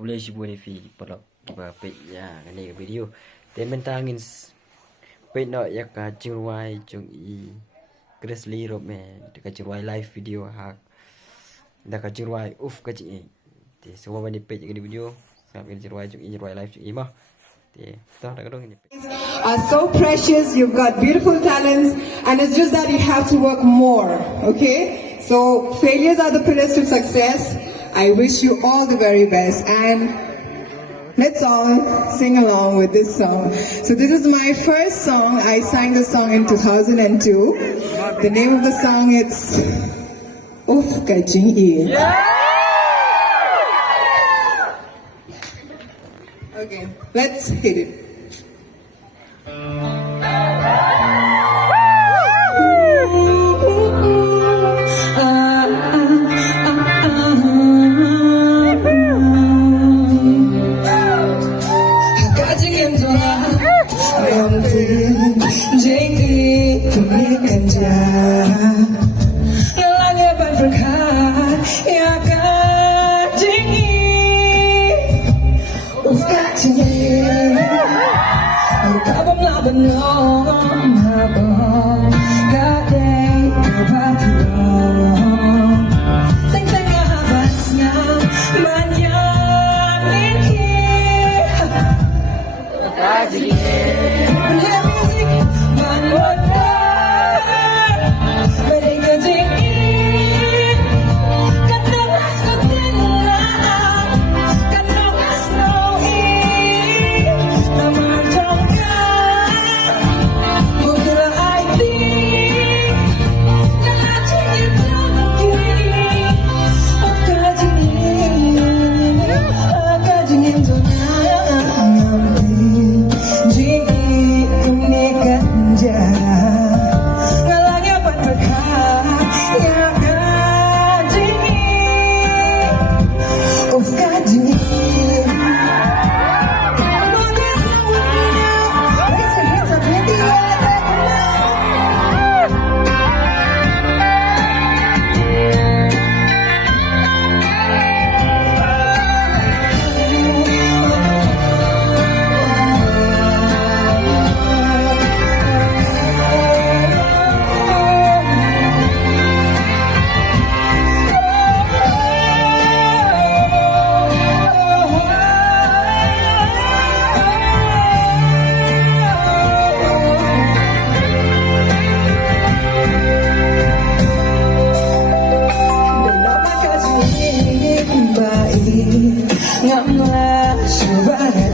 aku boleh si buat fi pelak ba pe ya kan ni video dan mentangin pe no ya ka chirwai chung i Grizzly rob me de ka chirwai live video hak da ka chirwai uf ka chi thì số bên đi pe cái video gặp cái chirwai chung i chirwai live chung i mà thì tao đã có đôi are so precious. You've got beautiful talents, and it's just that you have to work more. Okay, so failures are the pillars to success. I wish you all the very best, and let's all sing along with this song. So this is my first song. I sang the song in 2002. The name of the song is Uf Ka Jing Yi. Okay, let's hit it. Ngậm lá sầu